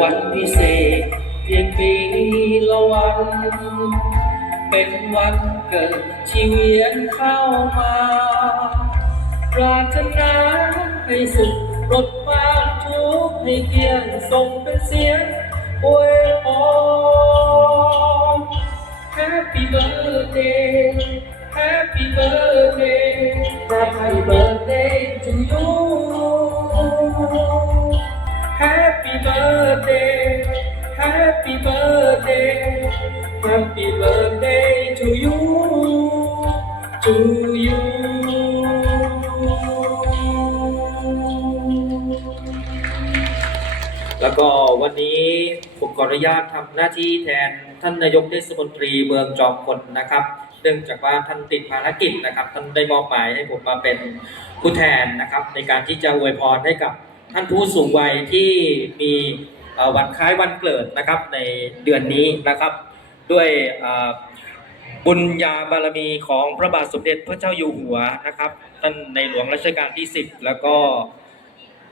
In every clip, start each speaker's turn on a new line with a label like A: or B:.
A: วันพิเศษเพียงปีละวัน เป็นวันเกิดที่เวียนเข้ามาปรารถนาให้สุขปลดความทุกข์ให้เกียงส่งเป็นเสียงอวยพร Happy birthday Happy birthday Happy birthday birthday Happy birthday Happy birthday to you to you แล้วก็วันนี้ผมขออนุญาตทำหน้าที่แทนท่านนายกเทศมนตรีเมืองจอมพลนะครับ เนื่องจากว่าท่านติดภารกิจนะครับ ท่านได้มอบหมายให้ผมมาเป็นผู้แทนนะครับ ในการที่จะอวยพรให้กับ ท่านผู้สูงวัยที่มีวันคล้ายวันเกิดนะครับในเดือนนี้นะครับ ด้วยบุญญาบารมีของพระบาทสมเด็จพระเจ้าอยู่หัวนะครับท่านในหลวงรัชกาลที่ 10 แล้วก็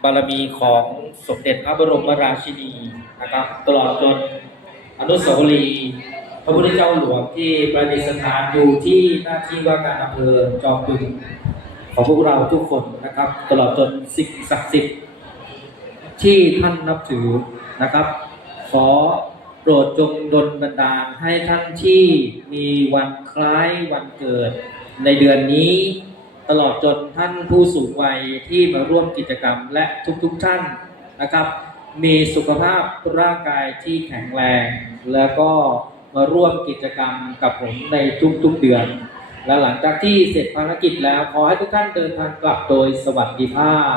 A: บารมีของสมเด็จพระบรมราชินีนะครับ ตลอดจนอนุสาวรีย์พระพุทธเจ้าหลวงที่ประดิษฐานอยู่ที่หน้าที่ว่าการอำเภอจอมบึงของพวกเราทุกคนนะครับ ตลอดจนสิ่งศักดิ์สิทธิ์ ที่ท่านนับถือนะครับ ขอโปรดจงดลบันดาลให้ท่านที่มีวันคล้ายวันเกิด ในเดือนนี้ ตลอดจนท่านผู้สูงวัยที่มาร่วมกิจกรรมและทุกๆทท่านนะครับ มีสุขภาพร่างกายที่แข็งแรง แล้วก็มาร่วมกิจกรรมกับผมในทุกๆเดือน และหลังจากที่เสร็จภารกิจแล้วขอให้ทุกท่านเดินทางกลับโดยสวัสดิภาพ